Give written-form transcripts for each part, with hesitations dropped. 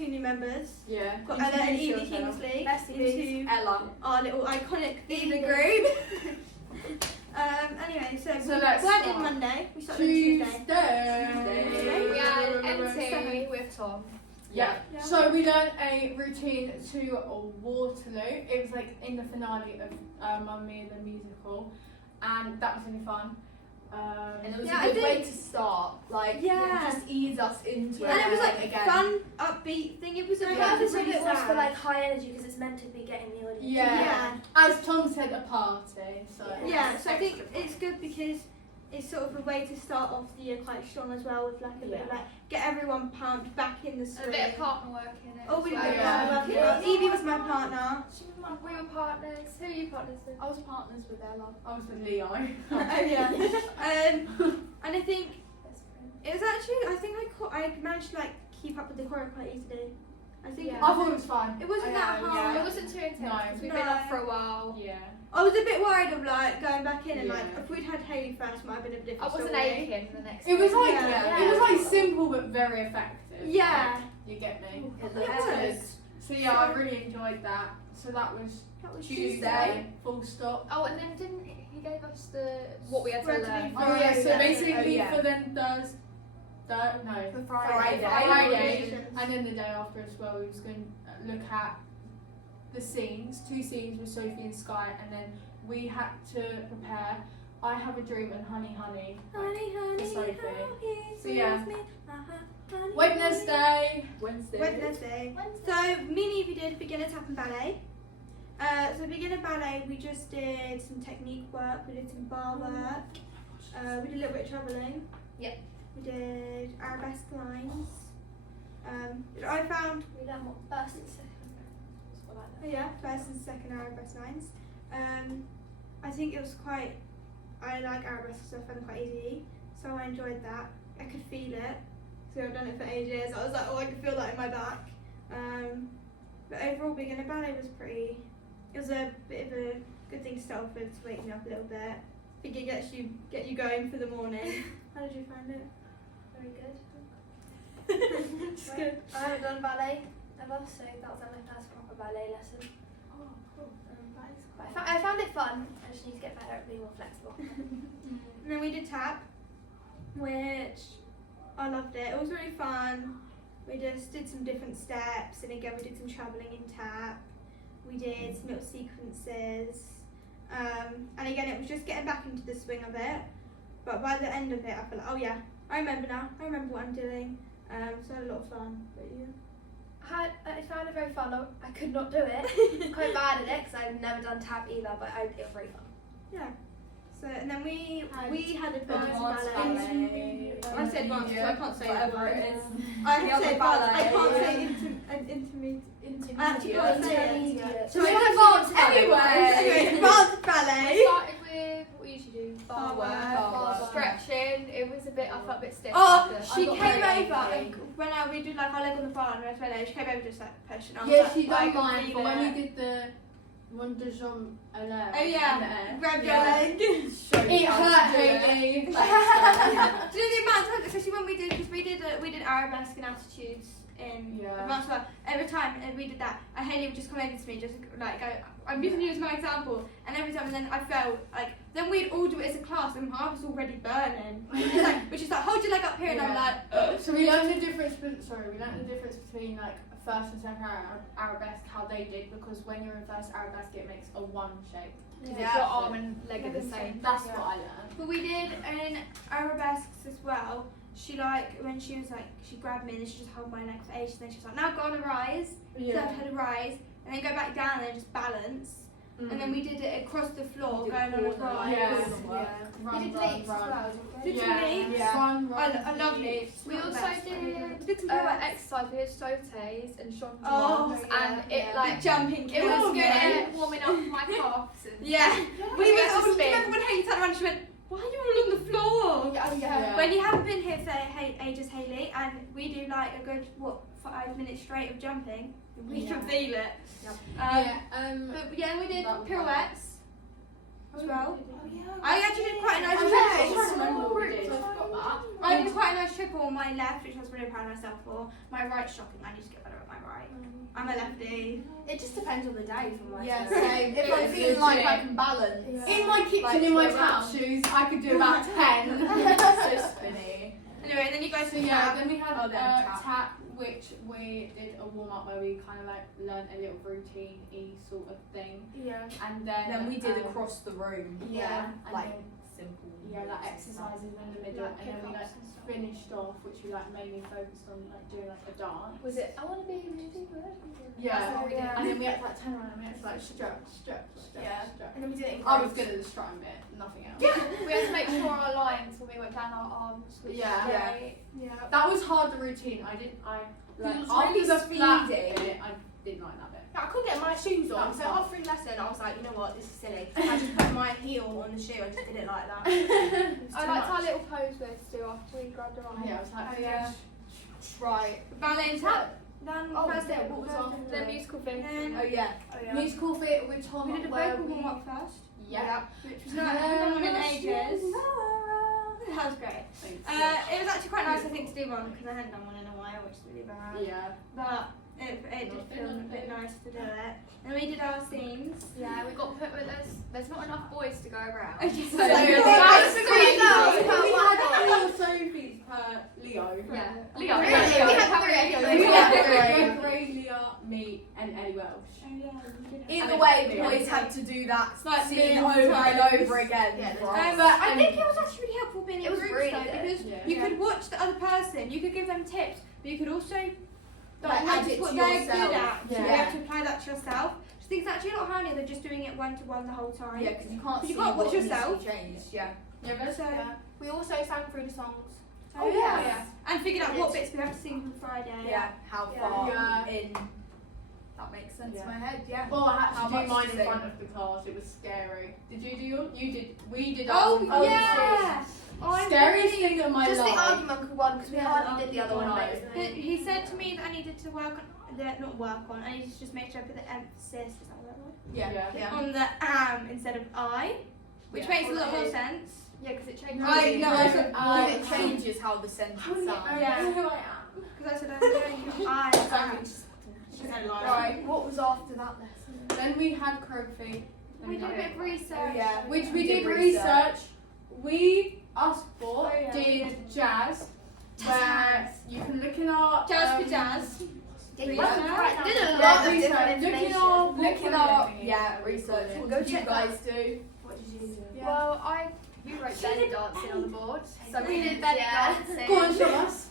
2 new members. Yeah. Got Ella and Evie Kingsley into Ella. our little iconic Viva group. Anyway, so we let's weren't in start. Monday. We started on Tuesday. Tuesday. We had NT with Tom. Yeah. So we done a routine to Waterloo. It was like in the finale of Mamma Mia the musical, and that was really fun. And it was a good way to start, like just ease us into it. And it was like again. fun, upbeat thing. It was a The bit purpose of really it was sad. for like high energy because it's meant to be getting the audience. Yeah. As Tom said, a party. So Yeah, so I think it's good because it's sort of a way to start off the year quite strong as well, with like a bit of like get everyone pumped back in the swing. A bit of partner work in it. Oh, we as were well. partner working. Evie was my partner. We were partners. Who are you partners with? I was partners with Ella. I was with Leo. Oh yeah. And I think it was actually I managed to like keep up with the choreo quite easily. I think I thought it was fun. it wasn't that hard. It wasn't too intense. No. We've been off for a while. Yeah. I was a bit worried of like going back in and like Yeah. if we'd had Haley first, it might have been a different I wasn't story. aching the next It was day. like Yeah. it was like simple but very effective. Yeah. Like, you get me. It was. So yeah, I really enjoyed that. So that was Tuesday. Full stop. Oh, and then didn't he gave us what we had to Where to learn? be Oh yeah. So Friday. basically yeah. for then Thursday. No. Friday. And then the day after as well, we was going to look at the scenes, 2 scenes with Sophie and Sky, and then we had to prepare I Have a Dream and Honey Honey. Honey, honey, Sophie. honey, So yeah. honey, Wednesday. Wednesday. So me and Evie did beginner tap and ballet. So beginner ballet, we just did some technique work, we did some bar work, we did a little bit of travelling. Yep. We did arabesque lines. I found We learned what first and second. first and second arabesque lines. I think it was quite. I like arabesque stuff and quite easy, so I enjoyed that. I could feel it. So I've done it for ages. I was like, oh, I can feel that in my back. But overall, beginner ballet was pretty. It was a bit of a good thing to start off with to wake me up a little bit. I think it get you going for the morning. How did you find it? Very good. It's good. I haven't done ballet ever, so that was my first proper ballet lesson. Oh, cool. I found it fun. I just need to get better at being more flexible. And then we did tap, which I loved it. It was really fun. We just did some different steps, and again we did some travelling in tap. We did some little sequences, and again it was just getting back into the swing of it. But by the end of it, I felt like, oh yeah, I remember now. I remember what I'm doing. So I had a lot of fun. But you? I found it very fun. I could not do it. I'm quite bad at it because I've never done tap either, but it was very fun. Yeah. So and then we had advanced Advanced ballet. ballet. I said advanced, so I can't say Whatever it. it is. I The can other say advanced. I can't ballet. say intermediate. I actually can't say it. Intermediate. So I advanced anyway, advanced ballet. We started with what we usually do, Bar bar work. work, stretching. It was a bit. I felt a bit stiff. Oh, after. she I got came very over angry. and when we did like our leg on the bar and rest ballet, she came over just like pushing. I was Yeah, like, she I done can mine, feel but when it. we did the one de jambe à l'air. Oh yeah, grab your Yeah. leg. It hurt, Haley. Do you know the amount of times, especially when we did, because we did arabesque and attitudes in advanced work. Every time and we did that, Haley would just come over to me, just like go, I'm using you as my example, and every time, and then I felt like, then we'd all do it as a class, and I was already burning. Which is like, hold your leg up here, and I'm like, So we learned the difference. We learned the difference between like first and second arabesque, how they did, because when you're in first arabesque, it makes a one shape. Because your arm and leg are the same. That's what I learned. But we did in arabesques as well. She when she was like, she grabbed me and then she just held my neck for ages. And then she was like, now go on a rise. So I had a rise and then go back down and just balance. And then we did it across the floor, going on a rise. Run, You did run, leaps run. as well, Did you Yeah. leaps? Yeah. Run, I love leaps. We Not also the best, but did did some pirouettes. exercise. We did sautés and changements, Oh, and it like the jumping it was kills good me. at warming up my calves. And Yeah. We We were were. to Oh, do you spin. remember when Haley turned around and she went, "Why are you all on the floor?" Yeah. When you haven't been here for ages, Haley, and we do like a good 5 minutes straight of jumping, we can feel it. But yeah, we did That was pirouettes as well. Oh, yeah. I actually did quite a nice I'm pirouette. trying to remember what we did. that. I did quite a nice triple on my left, which I was really proud of myself for. My right's shocking. I need to get better at my right. I'm a lefty. It just depends on the day for myself. Yeah, Same. If I'm feeling like I can balance. In my kitchen, Like, in my go tap around. shoes, I could do about 10. So spinny. Anyway, and then you guys So yeah, then we had Oh, then tap, which we did a warm up where we kind of like learned a little routine-y sort of thing, Yeah. and then we did across the room. yeah, and Like then, simple. yeah, like exercises in the middle, Like and then we like pick-ups and stuff. finished off, which we like mainly focused on like doing like a dance. Was it? I want to be a music bird. Yeah. That's what we did. And then we had to like turn around and we had to like strut. Yeah. And then we did it in I was groups. good at the strutting bit, nothing else. We had to make sure our lines when we went down our arms was Yeah. straight. Yeah. That was hard, the routine. I like was after really the flat speedy. bit, I didn't like that bit. I couldn't get my shoes on, That's so fine. after the lesson I was like, you know what, this is silly. I just put my heel on the shoe, I just did it like that. I liked our little pose we had to do after we grabbed our arms. Yeah, I was like, Oh, yeah. Right. Ballet and tap. Then Oh, first day. what was after? The musical thing. Then Oh yeah. Oh yeah. musical bit with Tom. we did a where vocal we- warm up first, Yeah. which was not done in ages. That was great. It was actually quite nice, I think, to do one because I hadn't done one in a while, which is really bad. Yeah. But it did feel a bit nice to do it. And we did our scenes. Yeah, we got put with there's not enough boys to go around. So that's the We great girls per one had boy. 3 Sophies per Leo. Yeah. Leo. Really? Leo. We had three. We had Yeah. Gray, Leah, me, and Eddie Welsh. Oh yeah, we did. Either And way, then- boys had to do that Like scene millions over of and times. over again. Yeah, for us. But I think it was actually really helpful being It in was groups really though, good. because Yeah. you could watch the other person, you could give them tips, but you could also Like, add notice it what to they're yourself. good at. So Yeah. you have to apply that to yourself. I think it's actually a lot harder than just doing it one to one the whole time. Yeah, because you can't You see can't watch what needs to yourself. be changed. Yeah. Yeah, but So, Yeah. We also sang through the songs. oh yeah. yeah. And figured out what bits we have to sing from Friday. Yeah. How Yeah. far Yeah. in? That makes sense Yeah. in my head. Yeah. Well, I had How to much do mine to in sing? front of the class. It was scary. Did you do your? You did. We did. Oh ours in front of the yeah. kids. Oh, I'm Scariest really- thing of my Just life. the argument one because we Yeah, hardly did the other one. no. He said to me that I needed to work on not work on. I needed to just make sure I put the emphasis. Is that what that word? Yeah. On the instead of I, which Yeah. makes a lot Okay. more sense. Yeah, because it changed. I know, I said Because I. it changes how the sentence sounds. Yeah. Who I am. Because I said I'm doing I. She said lie. Right. What was after that lesson? Then we had choreography. We did a bit of research. Oh, yeah. Which we We did did research. We, us four, Oh, yeah. did jazz. Where you can look in our Jazz for jazz. Did Research. did a Yeah, lot of research. different Look in information. our Looking up, yeah, research. What Go did you check guys do? What did you do? Yeah. Well, you wrote belly dancing on the board, so we did belly Yeah. dancing. Go on, show us.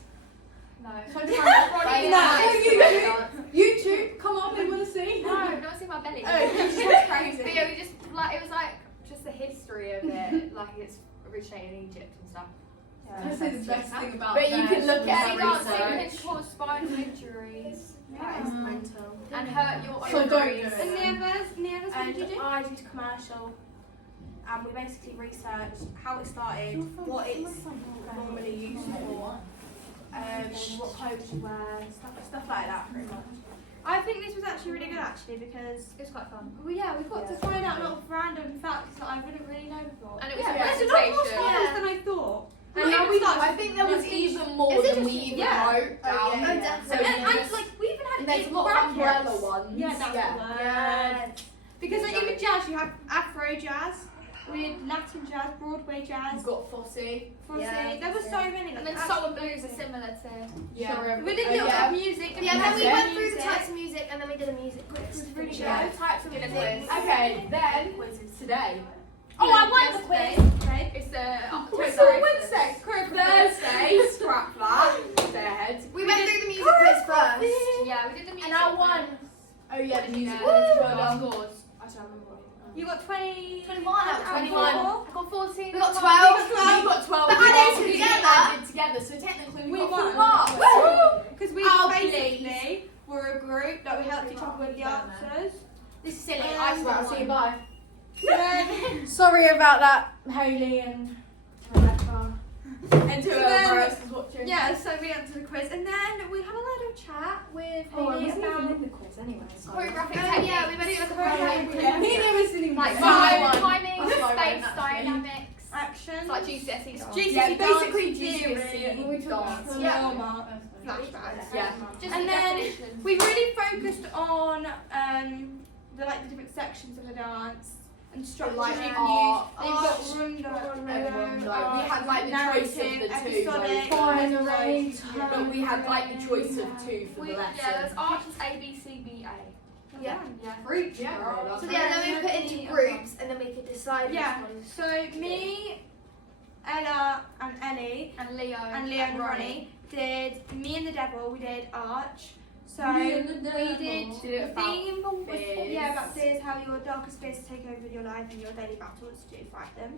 No. Show us. Belly No, dancing, you belly do. dance. YouTube, come on, we want to see. No, don't see my belly. Oh, But that's crazy. yeah, we just like it was like just the history of it, like it's originated in Egypt and stuff. This is the best thing about But you can look at Belly it dancing research. can cause spinal injuries That is mental. and hurt your So don't do ovaries. it. And Nieves, what did you do? I did commercial, and we basically researched how it started, what it's normally used for, what clothes you wear, stuff like that, pretty much. I think this was actually really good actually because It was quite fun. we got to find out a lot of random facts that I wouldn't really know before. And it was Yeah, a There's a lot more presentation. science than I thought. And now I think there was even more Is it than we just- even yeah. wrote down. Oh, yeah. So And we just- like we even had and there's it a lot of brackets. umbrella ones. Yeah, that's the word. Yeah. Because like even jazz, you have Afro jazz, we had Latin jazz, Broadway jazz, You've got Fosse. Fosse. Yeah. There were so many. And Like, then soul and blues are similar to. Yeah. we did Oh, little yeah. music. Yeah, then we Yeah. went through the types of music and then we did a music quiz. It was really Yeah. good. Types of music. Okay, then today. Oh, I won the quiz. Okay. It's the What's October on Wednesday? Thursday. Scrap that. Stay ahead. We went through the music quiz first. Yeah, we did the music And I quiz. won. Oh yeah, the music Yeah. quiz. Woo! Well done. Scores. I don't remember. You got 20. 21 out of 21. 24. I got 14. We got 12. We We got 12. But We added got together. added together. So technically we We got won. full marks. Woo! Because we Oh, basically were a group that we helped each other with the answers. This is silly. Um, I swear. See you, bye. Then, Sorry about that, Hayley and Rebecca. And So whoever then- else is watching. yeah, so we answered the quiz, and then we had a lot of chat with Hayley about the quiz anyway. Choreographic Oh, techniques. yeah, we made it like a He never seen him Like That's my time, one. timing, That's my one, space, actually. dynamics. action. sections. It's like GCSE dance. GCSE Yeah, dance basically theory, GCSE dance. drama, flashbacks. Yeah. Just And the then definition. we really focused on the different sections of the dance and structure Like you can art, use. You've got everyone, rundor, like, we had like the choice of the two. episodic, binary, But we had like the choice of two for the lesson. Yeah, there's art is A, B, C, B, A. Yeah. Yeah. Group, Yeah. So yeah, then we put into groups and then we could decide Yeah. which ones. So me, Ella and Ellie And Leo. and Leo and Ronnie did Me and the Devil, we did Arch. So Me and the we Devil. did Did it the about theme was fears. about fears, how your darkest fears take over your life and your daily battles to fight them.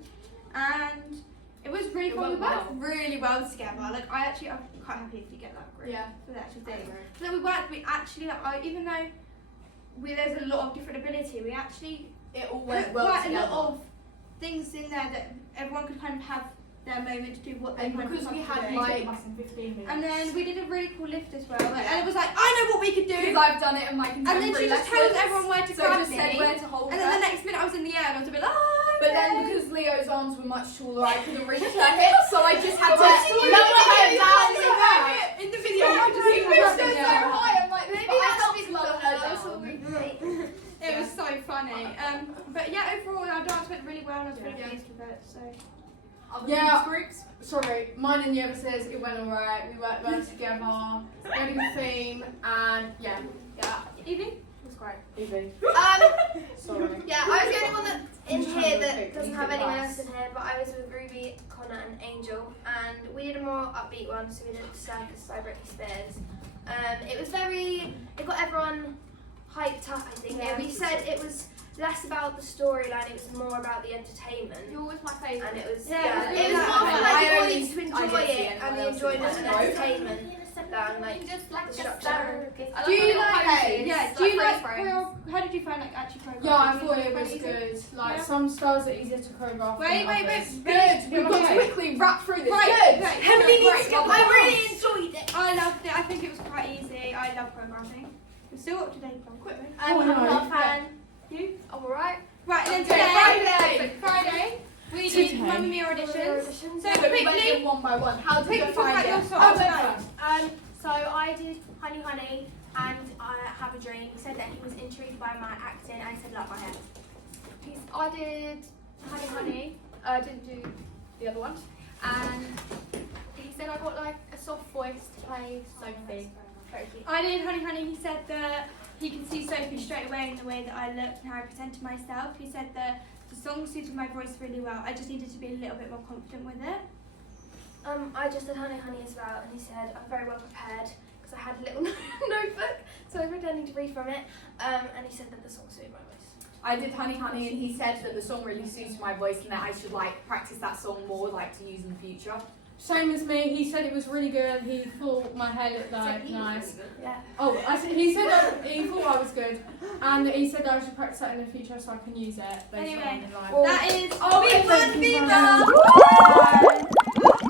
And it was really It fun. We went worked really well together. Like I'm quite happy if you get that group Yeah. for the actual thing. So then we actually even though there's a lot of different ability, we actually It all put went well quite together. a lot of things in there that everyone could kind of have their moment to do what they And kind of because we wanted had, to do. like- less than 15 minutes. And then we did a really cool lift as well. And Ella was like, I know what we could do. Because I've done it in my And contemporary then she just lessons. tells everyone where to So grab just me. said where to hold And her. then the next minute I was in the air and I was a bit like, But then because Leo's arms were much taller, I couldn't reach her hips, so I just had to lower her down in the back. in the video, Yeah, I just we grabbed pushed her her. so high, I'm like, Maybe but I that's helped because lower of her us, or down. we great. It was so funny. But yeah, overall our dance went really well and I was really Yeah. pleased with it. So Other Yeah. groups? Sorry, mine and Nieves says it went alright. We worked well together. We had a good theme, and yeah, Evie? It was great. Evie. Sorry. Yeah, I was the only one that in I'm just here trying to that pick doesn't these have anyone advice. else in here, but I was with Ruby, Connor and Angel, and we did a more upbeat one, so we did Circus by Britney Spears. It got everyone hyped up, I think. Yeah. We said it was less about the storyline, it was more about the entertainment. You're always my favourite. And it was, Yeah, it it was was more really for nice. like the I audience to didn't enjoy see it anyone and the else in enjoyment the and group. entertainment than like just like the just structure. Do you like poses, yeah, do you like frames? how did you find actually choreography? Yeah, I Was thought it quite was easy? good. Like Yeah. some styles are easier to choreograph. Wait, than wait, others. Good, we've got to quickly wrap through this. Right, Good. right. Great, love I it. really enjoyed it. I loved it. I think it was quite easy. I love choreographing. We're still up to date on quick. Oh, I'm no. not a fan. You? I'm alright. Right, and then Okay, today, Friday, we Today. did Mamma Mia auditions. So So we went quickly, in one by one. How did quickly you talk find about your it? song. So I did Honey Honey and I Have a Dream. He said that he was intrigued by my acting and he said love my hair. I did Honey Honey. I didn't do the other one. And he said I got like a soft voice to play Sophie. Very cute. I did Honey Honey. He said that he can see Sophie straight away in the way that I looked and how I presented myself. He said that the song suited my voice really well. I just needed to be a little bit more confident with it. I just did Honey Honey as well, and he said I'm very well prepared because I had a little notebook, so I was pretending to read from it. And he said that the song suited my voice. I did Honey Honey and he said that the song really suits my voice and that I should like practice that song more, like to use in the future. Same as me. He said it was really good. He thought my hair looked like nice. Yeah. Oh, he said he thought I was good, and he said that I should practice that in the future so I can use it. Based Anyway, on in life. That is Oh, Viva thank you Viva! very much. Bye.